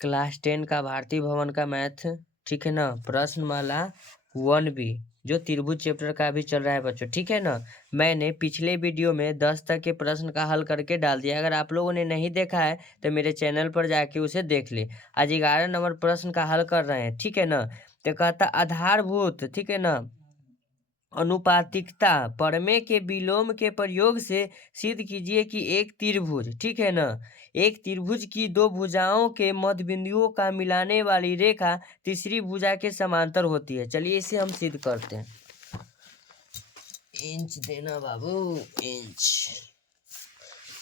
Class 10 का भारतीय भवन का मैथ, ठीक है ना, प्रश्न माला 1B जो त्रिभुज चैप्टर का भी चल रहा है बच्चों, ठीक है ना। मैंने पिछले वीडियो में 10 तक के प्रश्न का हल करके डाल दिया। अगर आप लोगों ने नहीं देखा है तो मेरे चैनल पर जाके उसे देख ले। आज 11 नंबर प्रश्न का हल कर रहे हैं, ठीक है ना। तो कहता आधारभूत, ठीक है ना, अनुपातिकता प्रमेय के विलोम के प्रयोग से सिद्ध कीजिए कि एक त्रिभुज, ठीक है ना, एक त्रिभुज की दो भुजाओं के मध्य बिंदुओं का मिलाने वाली रेखा तीसरी भुजा के समांतर होती है। चलिए इसे हम सिद्ध करते हैं। इंच देना बाबू, इंच।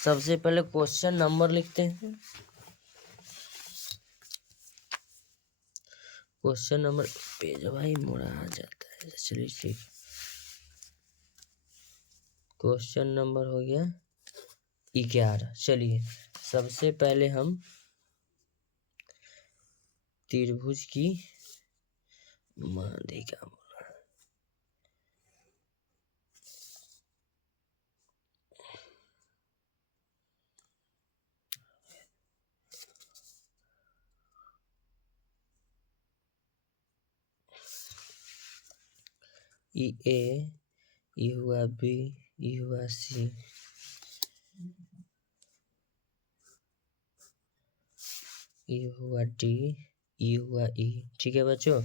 सबसे पहले क्वेश्चन नंबर लिखते हैं। क्वेश्चन नंबर, पेज भाई मोड़ा आ जाता है। चलिए ठीक, क्वेश्चन नंबर हो गया 11। चलिए सबसे पहले हम त्रिभुज की माध्यिका, ई ए, ई हुआ बी, ई हुआ सी, ई हुआ डी, ई हुआ ई, ठीक है बच्चों।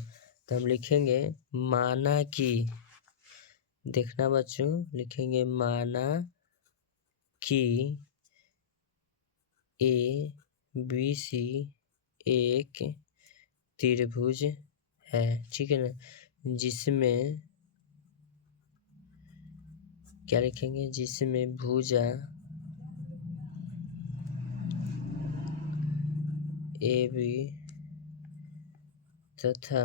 तो हम लिखेंगे माना कि, देखना बच्चों, लिखेंगे माना कि ए बी सी एक त्रिभुज है, ठीक है ना, जिसमें क्या लिखेंगे, जिसमें भुजा ए बी तथा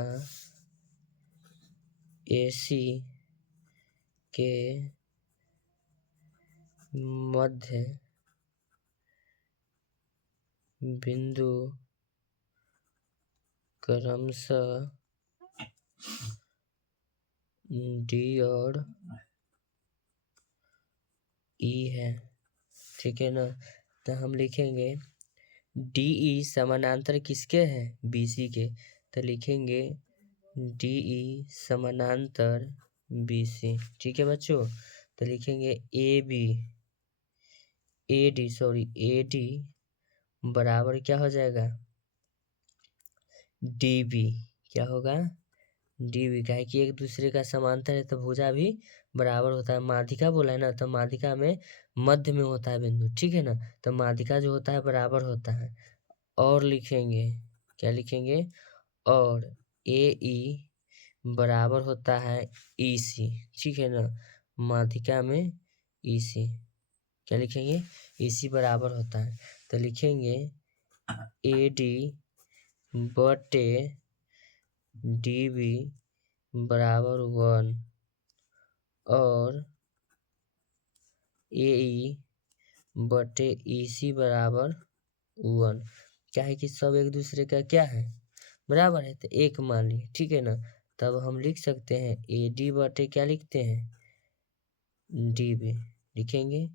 ए सी के मध्य बिंदु क्रमशः डी और ई है, ठीक है ना। तो हम लिखेंगे डी ई समानांतर किसके हैं, बी सी के। तो लिखेंगे डी ई समानांतर बी सी, ठीक है बच्चों। तो लिखेंगे A B, A D sorry, A D बराबर क्या हो जाएगा, डी बी। क्या होगा, डी बी। का है कि एक दूसरे का समांतर है तो भुजा भी बराबर होता है। माध्यिका बोला है ना, तो माध्यिका में मध्य में होता है बिंदु, ठीक है ना। तो माध्यिका जो होता है बराबर होता है। और लिखेंगे, क्या लिखेंगे, और ए ई बराबर होता है ई सी, ठीक है ना। माध्यिका में ई सी, क्या लिखेंगे, ई सी बराबर होता है। तो लिखेंगे ए डी बटे डी बी बराबर 1 और ए ई बटे ई सी बराबर 1। क्या है कि सब एक दूसरे का क्या है, बराबर है, तो एक मान लिए, ठीक है ना। तब हम लिख सकते हैं ए डी बटे क्या लिखते हैं, डी बी लिखेंगे,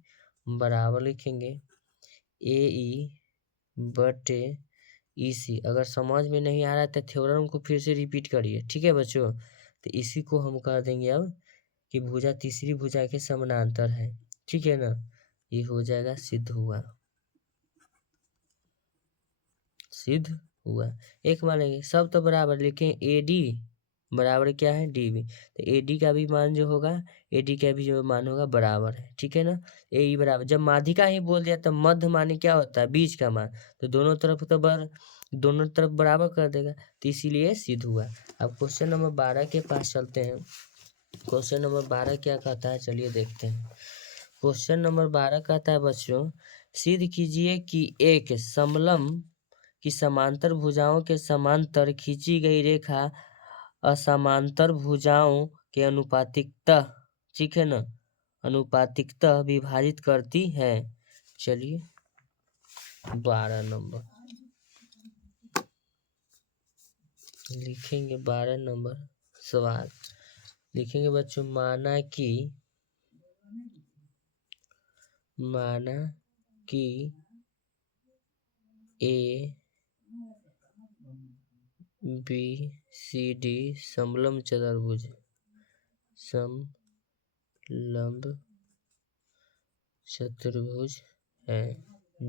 बराबर लिखेंगे ए ई बटे ई सी। अगर समझ में नहीं आ रहा है तो थ्योरम को फिर से रिपीट करिए, ठीक है बच्चों। तो इसी को हम कर देंगे अब कि भुजा तीसरी भुजा के समानांतर है, ठीक है ना। ये हो जाएगा, सिद्ध हुआ, सिद्ध हुआ। एक मानेंगे सब तो बराबर, लिखें ए डी बराबर क्या है, डी बी। तो ए डी का भी मान जो होगा, ए डी का भी जो मान होगा बराबर है, ठीक है ना। ए ई बराबर, जब माध्यिका ही बोल दिया तो मध्य माने क्या होता है, बीच का मान। तो दोनों तरफ तो दोनों तरफ बराबर कर देगा, तो इसीलिए सिद्ध हुआ। अब क्वेश्चन नंबर 12 के पास चलते हैं। क्वेश्चन नंबर 12 क्या कहता है, चलिए देखते हैं। क्वेश्चन नंबर 12 कहता है बच्चों, सिद्ध कीजिए कि एक समलंब की समांतर भुजाओं के समांतर खींची गई रेखा असमांतर भुजाओं के अनुपातिकतः, ठीक है ना, अनुपातिकतः विभाजित करती है। चलिए 12 नंबर लिखेंगे, 12 नंबर सवाल लिखेंगे बच्चों, माना कि ए बी सी डी समलंब चतुर्भुज है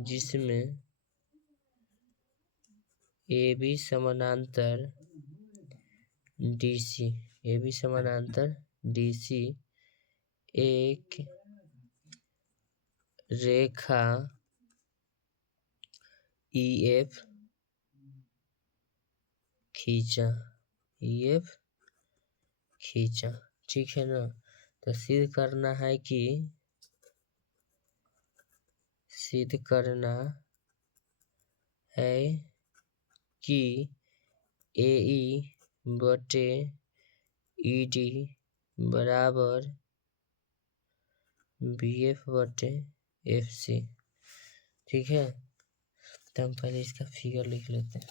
जिसमें ए बी समानांतर डीसी एक रेखा EF खींचा ठीक है ना। तो सिद्ध करना है कि AE बटे ED बराबर BF बटे FC। ठीक है, तो हम पहले इसका फिगर लिख लेते हैं।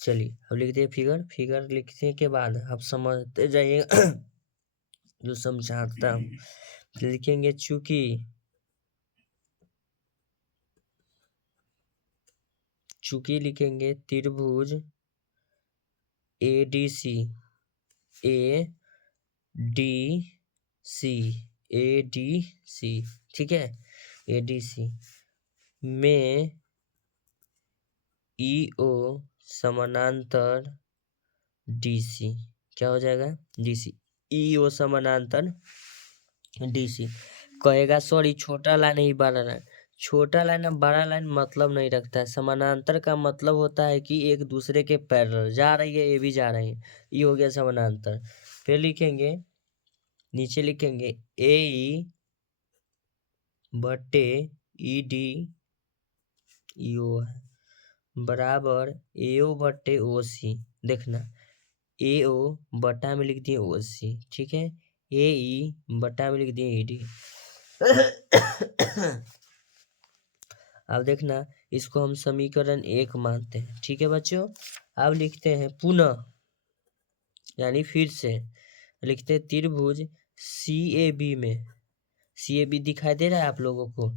चलिए अब लिखते हैं फिगर लिखने के बाद आप समझते जाइएगा जो समझाता हूँ। लिखेंगे चूंकि लिखेंगे त्रिभुज ADC ठीक है, ADC में EO समानांतर DC क्या हो जाएगा, DC EO समानांतर DC। कहेगा सॉरी छोटा लाइन ही बड़ा लाइन, छोटा लाइन और बड़ा लाइन मतलब नहीं रखता है। समानांतर का मतलब होता है कि एक दूसरे के पैरेलल जा रही है, ये भी जा रही है, ये हो गया समानांतर। फिर लिखेंगे नीचे लिखेंगे AE बटे ED EO बराबर AO बटे OC। देखना AO बटा में लिख दिए OC, ठीक है, AE बटा में लिख दिए ED। अब देखना इसको हम समीकरण 1 मानते हैं। ठीक है बच्चों, अब लिखते हैं पुनः यानी फिर से लिखते हैं त्रिभुज CAB में, CAB दिखाई दे रहा है आप लोगों को,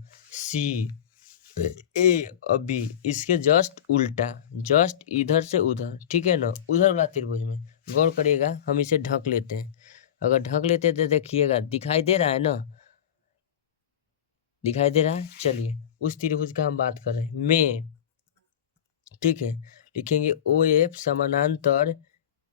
CAB इसके जस्ट उल्टा, जस्ट इधर से उधर, ठीक है ना, उधर वाला त्रिभुज में गौर करिएगा। हम इसे ढक लेते हैं, अगर ढक लेते हैं तो देखिएगा दिखाई दे रहा है ना, दिखाई दे रहा है। चलिए उस त्रिभुज का हम बात कर रहे हैं में, ठीक है, लिखेंगे OF समानांतर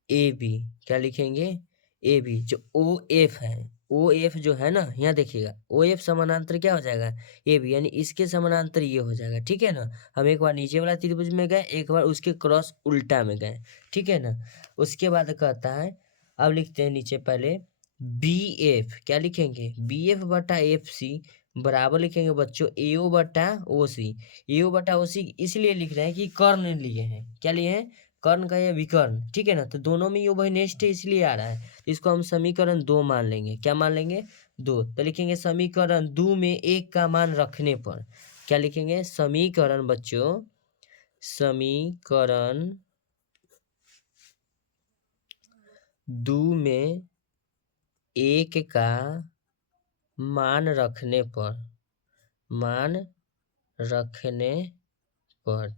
AB। क्या लिखेंगे, AB जो OF है, OF जो है ना, यहाँ देखिएगा OF समानांतर क्या हो जाएगा, AB, यानी इसके समानांतर ये हो जाएगा। ठीक है ना, हम एक बार नीचे वाला त्रिभुज में गए, एक बार उसके क्रॉस उल्टा में गए, ठीक है ना। उसके बाद कहता है, अब लिखते हैं नीचे पहले BF। क्या लिखेंगे, BF बटा FC बराबर लिखेंगे बच्चों AO बटा OC। AO बटा OC इसलिए लिख रहे हैं कि कर्ण लिए हैं, क्या लिए हैं, कर्ण का या विकर्ण, ठीक है ना। तो दोनों में यो निष्ठ इसलिए आ रहा है, इसको हम समीकरण 2 मान लेंगे। क्या मान लेंगे, 2। तो लिखेंगे समीकरण 2 में 1 का मान रखने पर क्या लिखेंगे, समीकरण बच्चों, समीकरण 2 में 1 का मान रखने पर,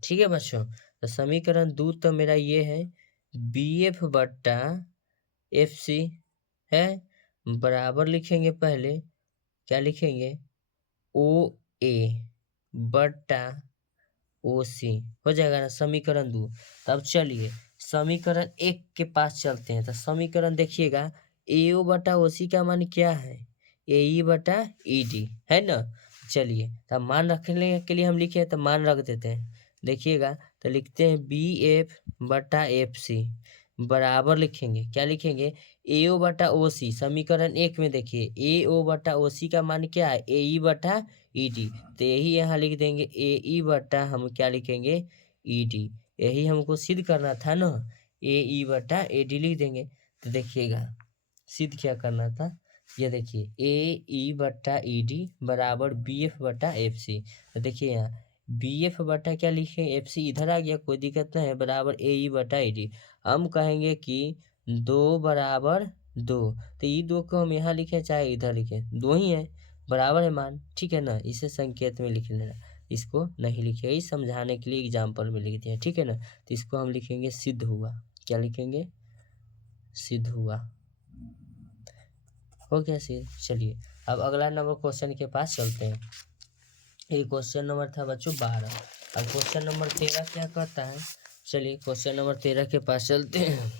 ठीक है बच्चों। तो समीकरण 2 तो मेरा ये है BF बट्टा FC है, बराबर लिखेंगे पहले क्या लिखेंगे, ओ ए बटा ओ सी हो जाएगा ना, समीकरण 2। तब चलिए समीकरण 1 के पास चलते हैं। तो समीकरण देखिएगा, ए ओ बटा ओ सी का मान क्या है, ए ई बटा ई डी है ना। चलिए तब मान रखने के लिए हम लिखे तो मान रख देते हैं। देखिएगा तो लिखते हैं बी एफ बटा एफ सी बराबर लिखेंगे, क्या लिखेंगे, ए ओ बटा ओ सी। समीकरण 1 में देखिए ए ओ बटा ओ सी का मान क्या है, ए ई बटा ई डी। तो यही यहाँ लिख देंगे ए ई बटा हम क्या लिखेंगे, ई डी। यही हमको सिद्ध करना था ना, ए ई बटा ए डी लिख देंगे। तो देखिएगा सिद्ध क्या करना था, ये देखिए ए ई बटा ई डी बराबर बी एफ बटा एफ सी। तो देखिए यहाँ बी एफ बटा क्या लिखे, एफ सी इधर आ गया, कोई दिक्कत नहीं है, बराबर ए ई बटा ई डी। हम कहेंगे कि 2 बराबर 2, तो ये 2 को हम यहाँ लिखें चाहे इधर लिखें, 2 ही है, बराबर है मान, ठीक है ना। इसे संकेत में लिख लेना, इसको नहीं लिखेगा, इस समझाने के लिए एग्जाम्पल में लिख दिया, ठीक है ना। तो इसको हम लिखेंगे सिद्ध हुआ, क्या लिखेंगे, सिद्ध हुआ, हो गया सिद्ध। चलिए अब अगला नंबर क्वेश्चन के पास चलते हैं। ये क्वेश्चन नंबर था बच्चों 12। अब क्वेश्चन नंबर 13 क्या कहता है, चलिए क्वेश्चन नंबर 13 के पास चलते हैं।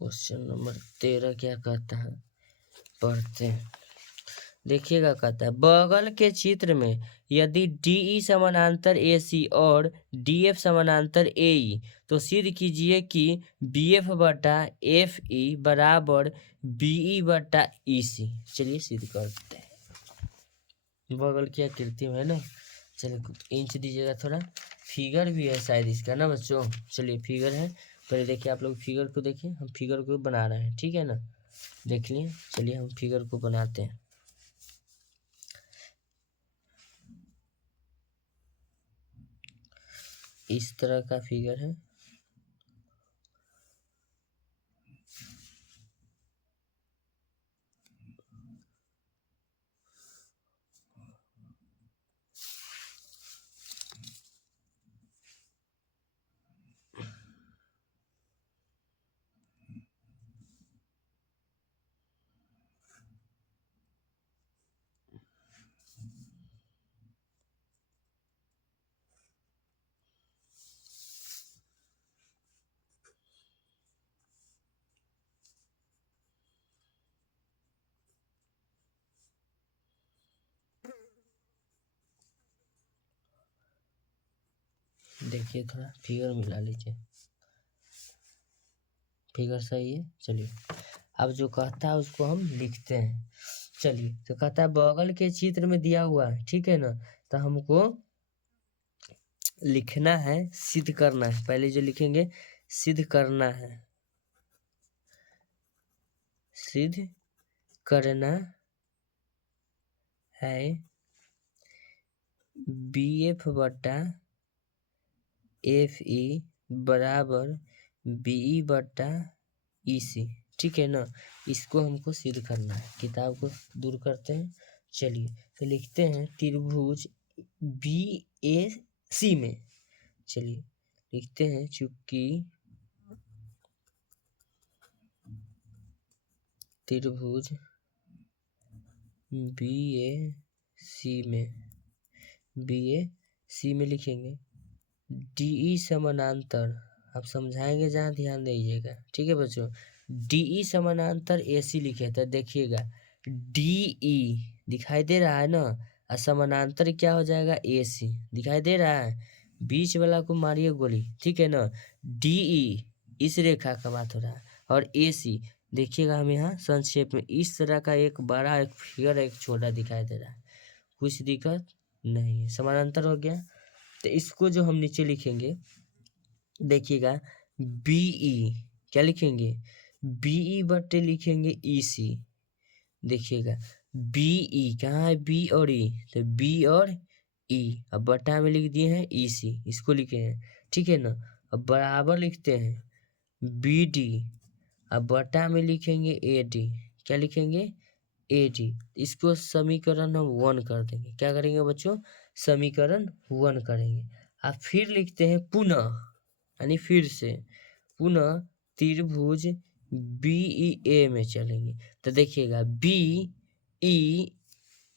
क्वेश्चन नंबर 13 क्या कहता है, पढ़ते हैं। देखिएगा कहता है, बगल के चित्र में यदि DE समानांतर AC और DF समानांतर AE, तो सिद्ध कीजिए कि BF बटा FE बराबर BE बटा EC। चलिए सिद्ध करते हैं। बगल की आकृति में है ना, चलिए इंच दीजिएगा थोड़ा, फिगर भी है शायद इसका ना बच्चों। चलिए फिगर है, पहले देखिए आप लोग फिगर को देखिए, हम फिगर को बना रहे हैं, ठीक है ना, देख लिए। चलिए हम फिगर को बनाते हैं। इस तरह का फिगर है, देखिए थोड़ा फिगर मिला लीजिए, फिगर सही है। चलिए अब जो कहता है उसको हम लिखते हैं। चलिए तो कहता है बगल के चित्र में दिया हुआ है, ठीक है ना, तो हमको लिखना है, सिद्ध करना है। पहले जो लिखेंगे सिद्ध करना है, सिद्ध करना है बी एफ बटा एफ ई बराबर BE बटा EC, ठीक है ना। इसको हमको सिद्ध करना है, किताब को दूर करते हैं। चलिए तो लिखते हैं त्रिभुज BAC में, चलिए लिखते हैं चूंकि त्रिभुज BAC में लिखेंगे DE समानांतर, आप समझाएंगे जहाँ ध्यान दीजिएगा, ठीक है बच्चों। DE समानांतर AC लिखे, तो देखिएगा DE दिखाई दे रहा है ना, और समानांतर क्या हो जाएगा, AC दिखाई दे रहा है, बीच वाला को मारिए गोली, ठीक है ना। DE इस रेखा का बात हो रहा है, और AC देखिएगा हम यहाँ संक्षेप में इस तरह का एक बड़ा एक फिगर एक छोटा दिखाई दे रहा है, कुछ दिक्कत नहीं है, समानांतर हो गया। तो इसको जो हम नीचे लिखेंगे देखिएगा BE, क्या लिखेंगे, BE बटे लिखेंगे EC। देखिएगा BE कहाँ है, B और E, तो B और E, अब बटा में लिख दिए हैं EC, इसको लिखे हैं, ठीक है ना। अब बराबर लिखते हैं BD, अब बटा में लिखेंगे AD, क्या लिखेंगे ए डी। इसको समीकरण हम 1 कर देंगे। क्या करेंगे बच्चों? समीकरण 1 करेंगे। अब फिर लिखते हैं पुनः, यानी फिर से पुनः त्रिभुज बी ई ए में चलेंगे। तो देखिएगा बी ई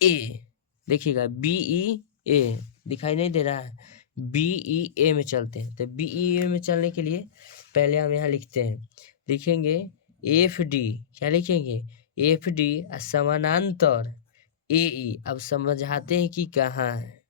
ए, देखिएगा बी ई ए दिखाई नहीं दे रहा है? बी ई ए में चलते हैं। तो बी ई ए में चलने के लिए पहले हम यहाँ लिखते हैं, लिखेंगे एफ डी। क्या लिखेंगे? एफ डी समानांतर ए ई। अब समझाते हैं कि कहाँ है।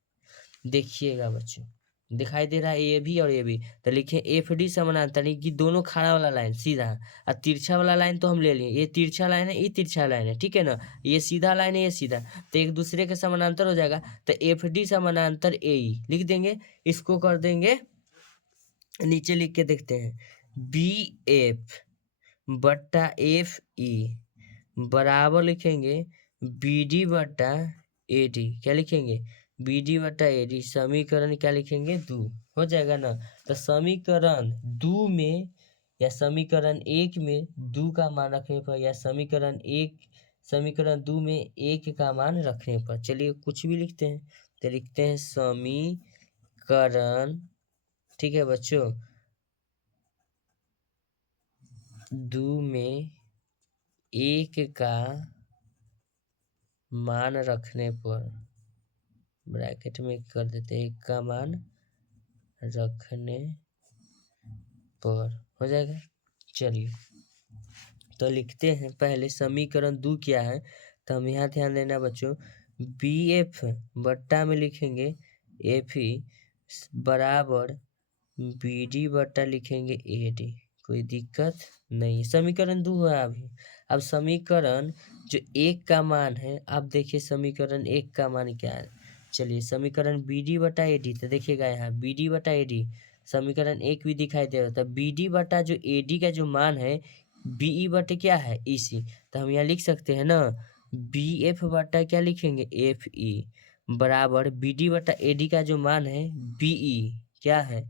देखिएगा बच्चों, दिखाई दे रहा है ए भी और ए भी। तो लिखे एफ डी समानांतर, कि दोनों खड़ा वाला लाइन सीधा, और तिरछा वाला लाइन तो हम ले लिए। ये तिरछा लाइन है, ये तिरछा लाइन है, ठीक है ना? ये सीधा लाइन है, ये सीधा, तो एक दूसरे के समानांतर हो जाएगा। तो एफ डी समानांतर ए ई लिख देंगे। इसको कर देंगे, नीचे लिख के देखते हैं, बी एफ बट्टा एफ ई बराबर लिखेंगे बी डी बट्टा ए डी। क्या लिखेंगे? बी डी बट्टा ए डी। समीकरण क्या लिखेंगे? 2। हो जाएगा ना? तो समीकरण 2 में या समीकरण 1 में 2 का मान रखने पर, या समीकरण 2 में 1 का मान रखने पर, चलिए कुछ भी लिखते हैं। तो लिखते हैं समीकरण, ठीक है बच्चों, 2 में 1 का मान रखने पर, ब्रैकेट में कर देते हैं, 1 का मान रखने पर हो जाएगा। चलिए तो लिखते हैं पहले समीकरण 2 क्या है। तो हम यहाँ ध्यान देना बच्चों, बी एफ बट्टा में लिखेंगे एफ ई बराबर बी डी बट्टा लिखेंगे ए डी। कोई दिक्कत नहीं। समीकरण 2 है अभी। अब समीकरण जो 1 का मान है, अब देखिए समीकरण 1 का मान क्या है। चलिए समीकरण बी डी बटा ए डी, तो देखिएगा यहाँ बी डी बटा ए डी, समीकरण 1 भी दिखाई दे रहा था। बी डी बटा जो ए डी का जो मान है, बी ई बटे क्या है? ई सी। तो हम यहाँ लिख सकते हैं ना, बी एफ बटा क्या लिखेंगे? एफ ई बराबर बी डी बटा ए डी का जो मान है बी ई, क्या है?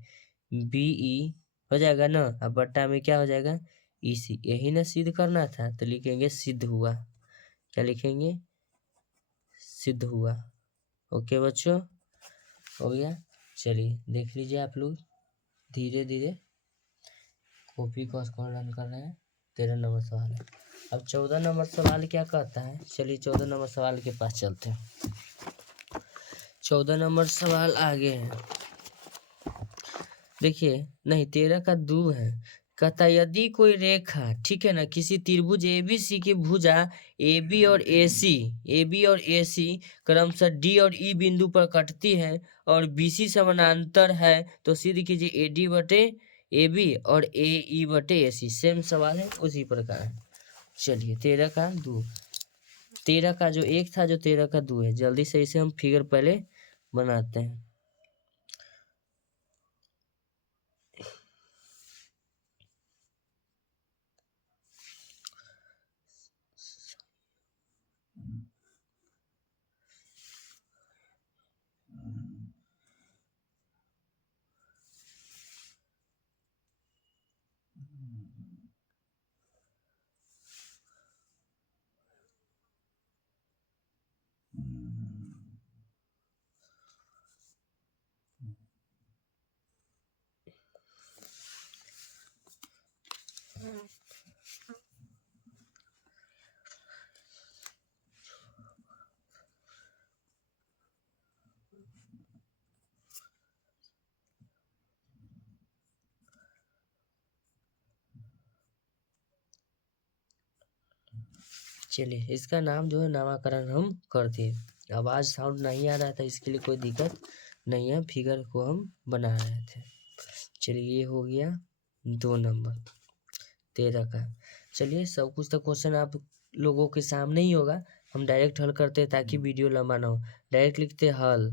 बी ई हो जाएगा ना। अब बट्टा में क्या हो जाएगा? ई सी। यही ना सिद्ध करना था, तो लिखेंगे सिद्ध हुआ। क्या लिखेंगे? सिद्ध हुआ। ओके बच्चों, हो गया। चलिए देख लीजिए आप लोग, धीरे धीरे कॉपी को स्क्रॉल कर रहे हैं। 13 नंबर सवाल है। अब 14 नंबर सवाल क्या कहता है, चलिए 14 नंबर सवाल के पास चलते हैं। 14 नंबर सवाल आगे है, देखिए, नहीं 13 का 2 है। कहता यदि कोई रेखा, ठीक है ना, किसी त्रिभुज ABC की भुजा AB और AC क्रमशः D और E बिंदु पर कटती है और BC समानांतर है, तो सिद्ध कीजिए AD बटे AB और AE बटे AC। सेम सवाल है, उसी प्रकार है। चलिए 13 का 2, 13 का जो 1 था, जो 13 का 2 है। जल्दी से इसे हम फिगर पहले बनाते हैं। चलिए इसका नाम जो है नामकरण हम कर दिए। आवाज़ साउंड नहीं आ रहा था, इसके लिए कोई दिक्कत नहीं है, फिगर को हम बना रहे थे। चलिए ये हो गया 2 नंबर 13 का। चलिए सब कुछ तो क्वेश्चन आप लोगों के सामने ही होगा, हम डायरेक्ट हल करते हैं ताकि वीडियो लंबा ना हो। डायरेक्ट लिखते हैं हल।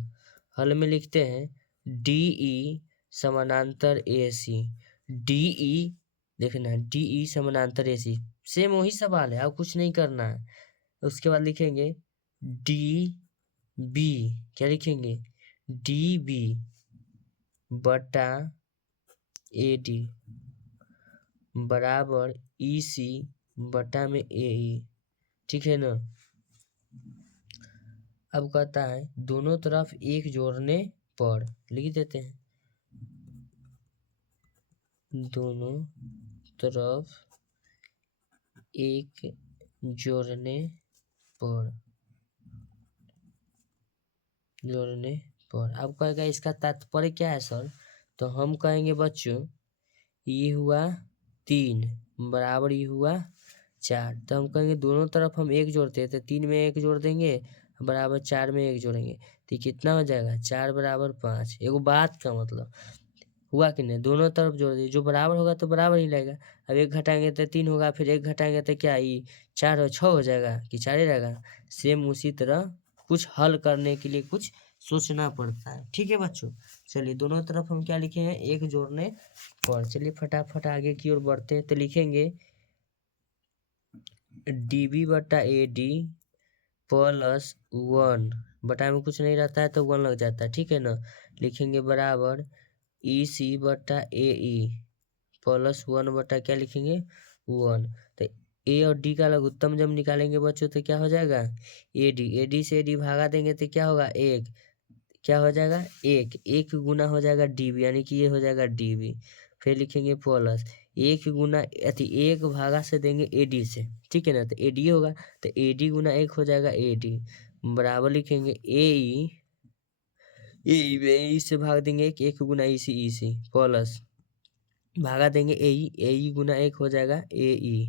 हल में लिखते हैं डी ई समानांतर ए सी। डी ई देखना, डी ई समानांतर ए सी, सेम वही सवाल है, अब कुछ नहीं करना है। उसके बाद लिखेंगे डी बी। क्या लिखेंगे? डी बी बटा ए डी बराबर ई सी बटा में ए ई, ठीक है ना। अब कहता है दोनों तरफ एक जोड़ने पर, लिख देते हैं दोनों तरफ एक जोड़ने पर, अब कहेगा इसका तात्पर्य क्या है सर, तो हम कहेंगे बच्चों ये हुआ 3 बराबर ये हुआ 4, तो हम कहेंगे दोनों तरफ हम एक जोड़ते हैं तो 3 में एक जोड़ देंगे बराबर 4 में एक जोड़ेंगे तो कितना हो जाएगा 4 बराबर 5। एगो बात का मतलब हुआ कि नहीं, दोनों तरफ जोड़ दिए, जो बराबर होगा तो बराबर ही लगेगा। अब एक घटाएंगे तो 3 होगा, फिर एक घटाएंगे तो क्या ये 4 और 6 हो जाएगा कि 4 ही रहेगा। सेम उसी तरह कुछ हल करने के लिए कुछ सोचना पड़ता है। ठीक है बच्चों, चलिए दोनों तरफ हम क्या लिखे हैं एक जोड़ने पर। चलिए फटाफट आगे की ओर बढ़ते हैं, तो लिखेंगे db बटा ad प्लस 1, बटा में कुछ नहीं रहता है तो 1 लग जाता है, ठीक है ना। लिखेंगे बराबर EC बटा AE प्लस 1 बटा क्या लिखेंगे 1। तो ए और डी का लघुत्तम जब निकालेंगे बच्चों तो क्या हो जाएगा AD से AD भागा देंगे तो क्या होगा 1, क्या हो जाएगा 1 गुना हो जाएगा DB, यानी कि ये हो जाएगा DB। फिर लिखेंगे प्लस 1 गुना 1 भागा से देंगे AD से, ठीक है ना, तो AD होगा तो AD गुना 1 हो जाएगा AD बराबर लिखेंगे AE से भाग देंगे 1 गुना EC प्लस भागा देंगे AE गुना 1 हो जाएगा AE।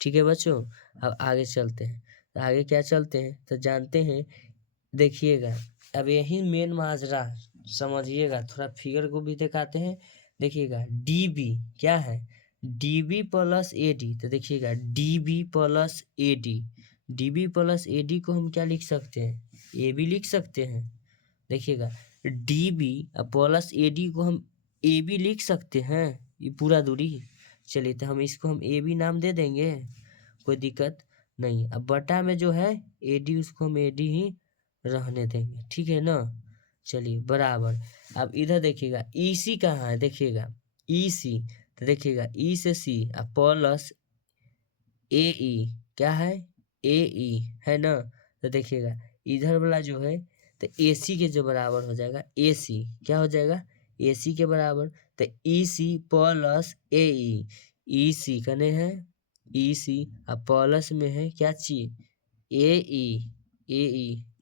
ठीक है बच्चों, अब आगे चलते हैं, तो आगे क्या चलते हैं तो जानते हैं। देखिएगा अब यही मेन माजरा समझिएगा, थोड़ा फिगर को भी दिखाते हैं। देखिएगा DB क्या है DB प्लस AD, तो देखिएगा DB प्लस AD को हम क्या लिख सकते हैं AB लिख सकते हैं। देखिएगा DB प्लस AD को हम AB लिख सकते हैं, ये पूरा दूरी। चलिए तो हम इसको हम AB नाम दे देंगे, कोई दिक्कत नहीं। अब बटा में जो है AD उसको हम AD ही रहने देंगे, ठीक है ना। चलिए बराबर, अब इधर देखिएगा EC कहाँ है, देखिएगा EC, तो देखिएगा E से C प्लस AE क्या है AE है ना। तो देखिएगा इधर वाला जो है तो AC के जो बराबर हो जाएगा AC क्या हो जाएगा AC के बराबर, तो EC प्लस AE, EC कने है EC अब प्लस में है क्या चीज AE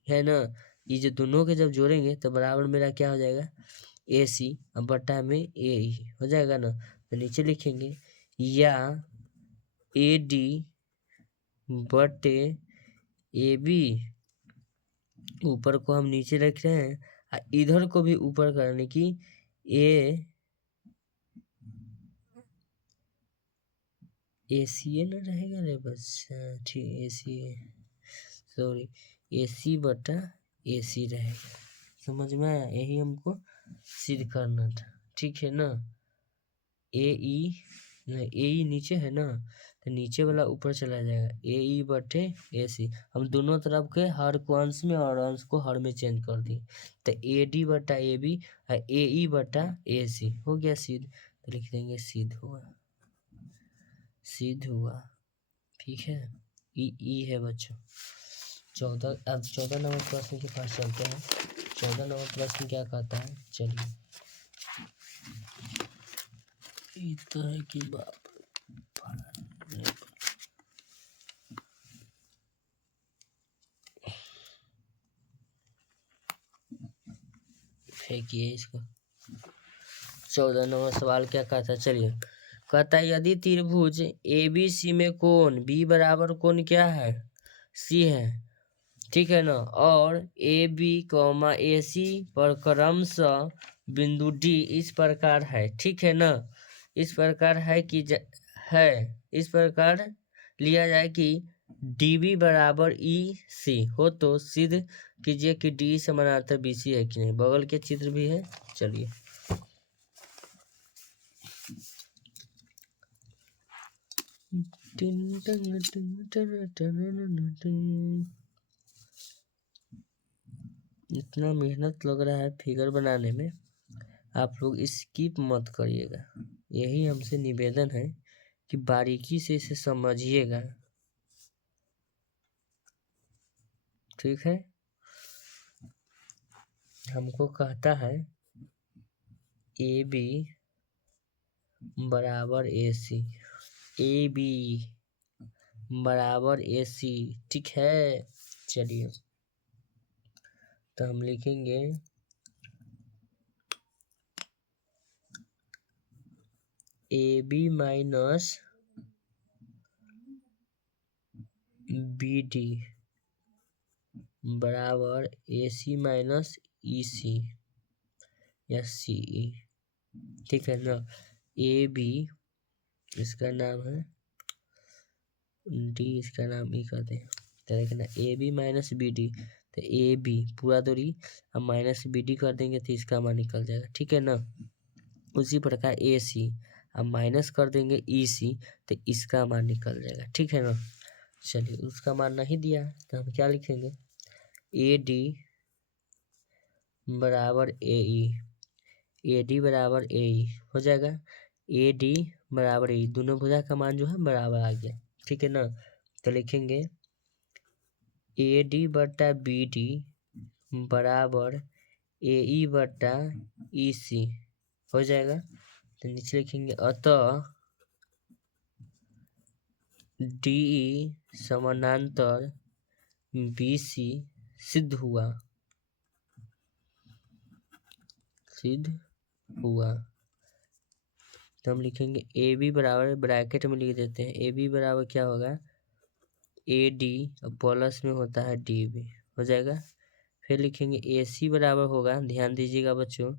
है ना। ये जो दोनों के जब जोड़ेंगे तो बराबर मेरा क्या हो जाएगा AC अब बटा में AE हो जाएगा ना। तो नीचे लिखेंगे या AD बटे AB, ऊपर को हम नीचे रख रहे हैं इधर को भी ऊपर करने की ACA न रहेगा रे बस, ठीक ACA सॉरी AC बटा AC रहेगा, समझ में आया, यही हमको सिद्ध करना था, ठीक है ना। AE नीचे है ना, तो नीचे वाला ऊपर चला जाएगा AE बटे AC, हम दोनों तरफ के हर को अंश में और अंश को हर में चेंज कर दिए, तो AD बटा AB और AE बटा AC हो गया सिद्ध। तो लिख देंगे सिद्ध हुआ, ठीक है। ई है बच्चों 14। अब 14 नंबर प्रश्न के पास चलते हैं। 14 नंबर प्रश्न क्या कहता है, चलिए तो है कि बाप फेंकिए इसको। 14 नंबर सवाल क्या कहता है, चलिए कहता है यदि त्रिभुज ABC में कोण B बराबर कोण क्या है C है, ठीक है ना, और AB AC पर क्रमशः बिंदु D इस प्रकार है, ठीक है ना, इस प्रकार है कि इस प्रकार लिया जाए कि DB बराबर EC हो तो सिद्ध कीजिए कि D समानांतर BC है कि नहीं। बगल के चित्र भी है, चलिए इतना मेहनत लग रहा है फिगर बनाने में, आप लोग स्किप मत करिएगा, यही हमसे निवेदन है कि बारीकी से इसे समझिएगा, ठीक है। हमको कहता है ए बी बराबर ए सी, ए बी बराबर ए सी, ठीक है। चलिए तो हम लिखेंगे A B minus B D बराबर ए सी माइनस ई सी या सी ई, ठीक है ना। ए बी इसका नाम है डी, इसका नाम ई करते हैं। तो देखना A B minus B D, तो ए बी पूरा दूरी अब माइनस बी डी कर देंगे तो इसका मान निकल जाएगा, ठीक है ना। उसी प्रकार ए सी अब माइनस कर देंगे ई सी तो इसका मान निकल जाएगा, ठीक है ना। चलिए उसका मान नहीं दिया तो हम क्या लिखेंगे ए डी बराबर ए ई, ए डी बराबर ए ई हो जाएगा। ए डी बराबर ए, दोनों भुजा का मान जो है बराबर आ गया, ठीक है ना। तो लिखेंगे ए डी बटा बी डी बराबर ए ई बटा ई सी हो जाएगा। तो नीचे लिखेंगे अतः डी ई समानांतर बी सी सिद्ध हुआ, सिद्ध हुआ। तो हम लिखेंगे ए बी बराबर ब्रैकेट में लिख देते हैं, ए बी बराबर क्या होगा ए डी और प्लस में होता है डी बी हो जाएगा। फिर लिखेंगे ए सी बराबर होगा, ध्यान दीजिएगा बच्चों,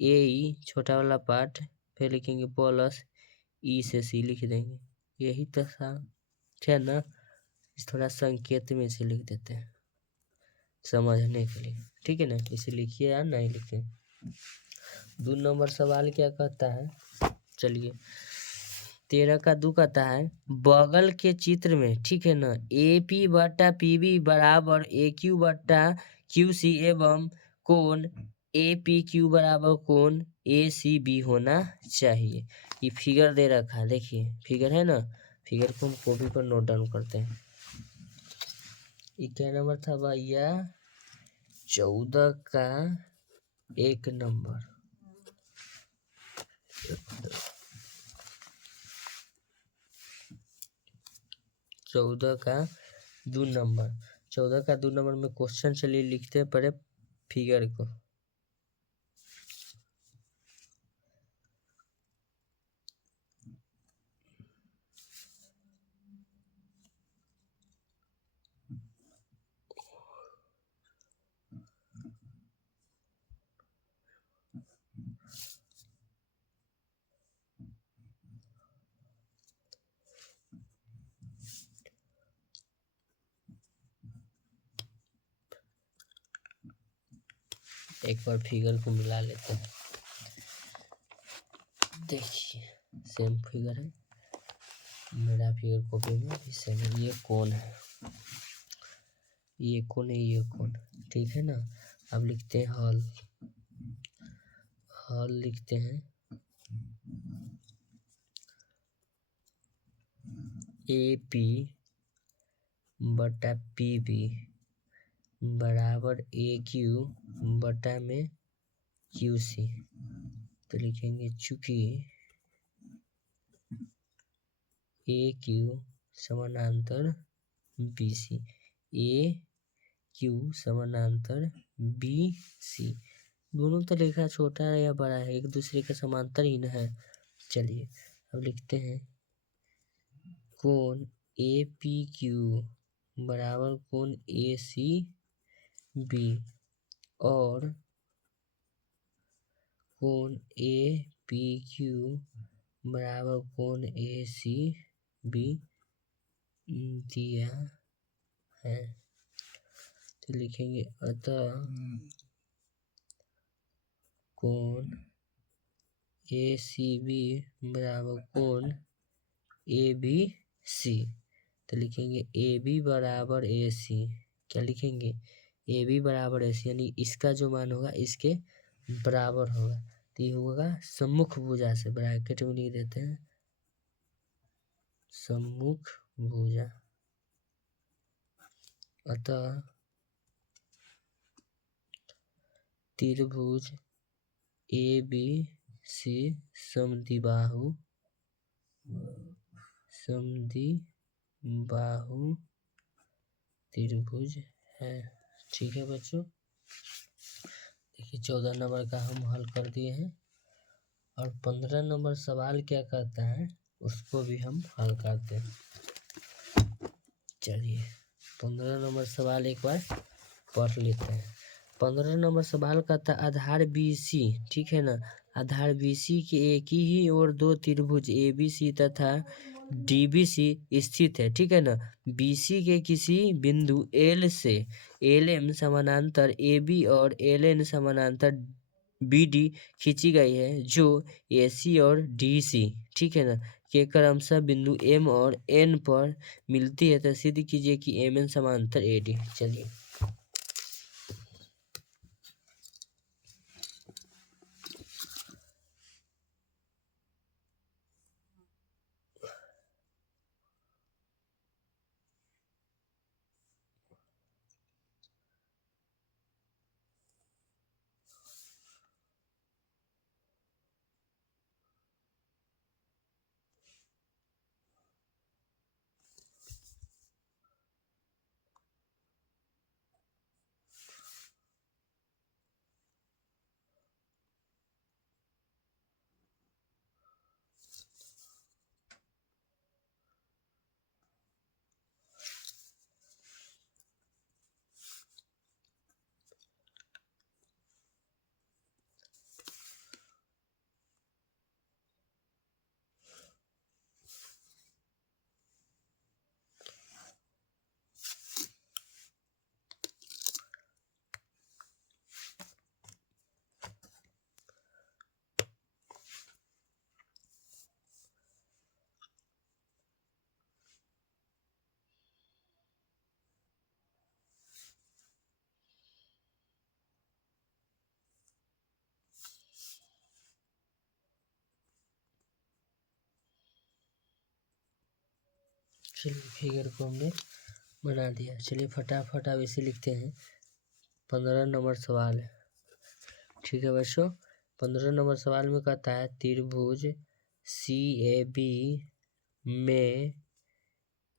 ए ई छोटा वाला पार्ट, फिर लिखेंगे प्लस ई से सी लिख देंगे, यही तो था, ठीक है ना। थोड़ा संकेत में इसे लिख देते हैं समझने के लिए, ठीक है ना। इसे लिखिए या नहीं लिखिए। 2 नंबर सवाल क्या कहता है, चलिए 13 का 2 कहता है बगल के चित्र में, ठीक है ना, ए पी बटा पी बी बराबर ए क्यू बटा क्यू सी एवं कोण ए पी क्यू बराबर कोण ए सी बी होना चाहिए। ये फिगर दे रखा है, देखिए फिगर है ना, फिगर को हम कॉपी पर नोट डाउन करते हैं। ये क्या नंबर था भैया 14 का 1 नंबर, 14 का 2 नंबर, 14 का 2 नंबर में क्वेश्चन चलिए लिखते हैं पहले फिगर को। एक बार फिगर को मिला लेते हैं, देखिए सेम फिगर है मेरा फिगर कॉपी में, इससे ये कौन है, ये कौन है, ये कौन, ठीक है ना। अब लिखते हैं हल, हल लिखते हैं ए पी बटा पी बी बराबर ए क्यू बटा में क्यू सी। तो लिखेंगे चूंकि ए क्यू समानांतर बी सी, ए क्यू समानांतर बी सी, दोनों तो रेखा छोटा है या बड़ा है, एक दूसरे के समांतर ही ना है। चलिए अब लिखते हैं कोण ए पी क्यू बराबर कोण ए सी बी और कोण ए पी क्यू बराबर कोण ए सी बी दिया है। तो लिखेंगे अतः कोण ए सी बी बराबर कोण ए बी सी। तो लिखेंगे ए बी बराबर ए सी, क्या लिखेंगे ए बी बराबर ए सी, यानी इसका जो मान होगा इसके बराबर होगा। तो ये होगा सम्मुख भुजा से, ब्रैकेट में लिख देते हैं सम्मुख भुजा, अतः त्रिभुज ए बी सी समद्विबाहु त्रिभुज है। ठीक है बच्चों, देखिए 14 नंबर का हम हल कर दिए हैं और 15 नंबर सवाल क्या कहता है उसको भी हम हल करते हैं। चलिए 15 नंबर सवाल एक बार पढ़ लेते हैं। 15 नंबर सवाल कहता है आधार BC, ठीक है ना, आधार BC के एक ही ओर दो त्रिभुज ABC तथा DBC स्थित है, ठीक है ना। BC के किसी बिंदु L से LM समानांतर AB और LN समानांतर BD खींची गई है जो AC और DC, ठीक है ना, के क्रमशः बिंदु M और N पर मिलती है तो सिद्ध कीजिए कि MN समांतर AD। चलिए फिगर को हमने बना दिया। चलिए फटाफट अब इसे लिखते हैं। 15 नंबर सवाल है, ठीक है बच्चों। 15 नंबर सवाल में कहता है त्रिभुज CAB में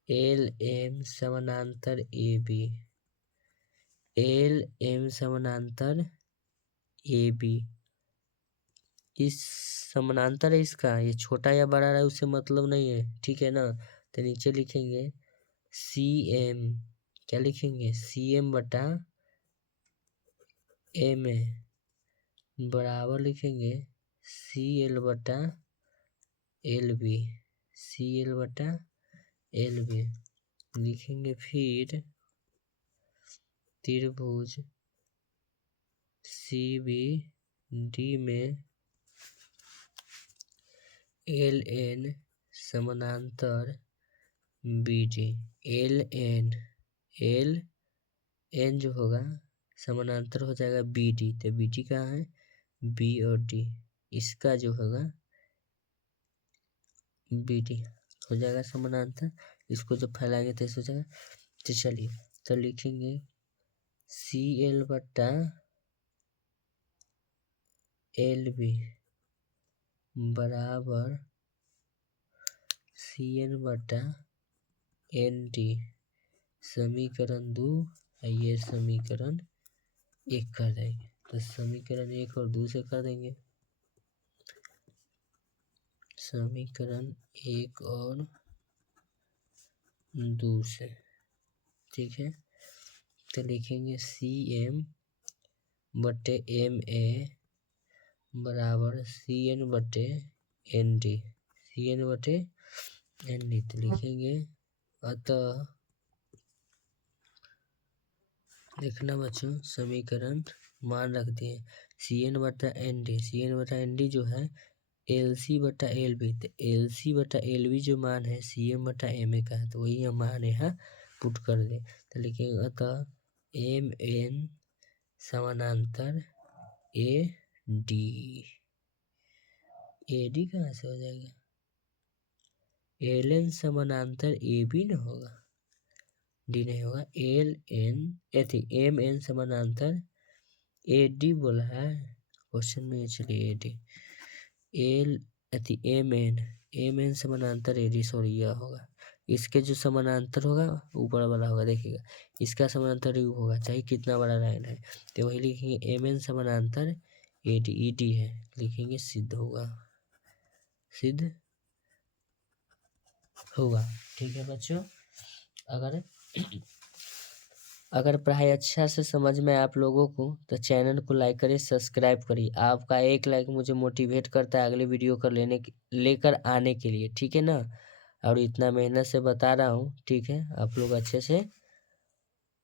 LM समानांतर AB, LM समानांतर AB इस समानांतर है इसका, ये छोटा या बड़ा रहा है उससे मतलब नहीं है, ठीक है ना। तो नीचे लिखेंगे CM, क्या लिखेंगे CM बटा MA बराबर लिखेंगे CL बटा LB, CL बटा LB लिखेंगे। फिर त्रिभुज CBD में LN समानांतर BD, LN जो होगा समानांतर हो जाएगा BD, तो BD कहाँ है B और D, इसका जो होगा BD हो जाएगा समानांतर। इसको जब फैलाएंगे तो ऐसे हो जाएगा। तो चलिए तो लिखेंगे CL बटा LB बराबर CN बटा ND, समीकरण 2 ये समीकरण 1 कर देंगे। तो समीकरण 1 और 2 से कर देंगे, समीकरण 1 और 2 से, ठीक है। तो लिखेंगे CM बटे MA बराबर CN बटे ND, CN बटे ND। तो लिखेंगे अतः देखना बच्चों समीकरण मान रख दिए CN बटा ND, CN बटा ND जो है LC बटा LB, तो LC बटा LB जो मान है CM बटा MA का है, तो वही हम मान यहाँ पुट कर दें। तो लिखेंगे अतः MN समानांतर AD, AD कहाँ से हो जाएगा, LN समानांतर AB न होगा, D नहीं होगा, LN MN समानांतर AD बोला है क्वेश्चन में, चलिए AD एल एम एन समानांतर AD, सॉरी यह होगा। इसके जो समानांतर होगा ऊपर वाला होगा, देखिएगा इसका समानांतर यू होगा, चाहे कितना बड़ा लाइन है। तो वही लिखेंगे MN समानांतर AD, ED है, लिखेंगे सिद्ध होगा, सिद्ध होगा। ठीक है बच्चों, अगर पढ़ाई अच्छा से समझ में आप लोगों को तो चैनल को लाइक करिए, सब्सक्राइब करिए। आपका एक लाइक मुझे मोटिवेट करता है अगले वीडियो कर लेकर आने के लिए, ठीक है ना। और इतना मेहनत से बता रहा हूँ, ठीक है, आप लोग अच्छे से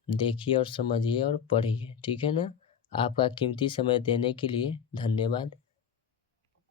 देखिए और समझिए और पढ़िए, ठीक है ना। आपका कीमती समय देने के लिए धन्यवाद।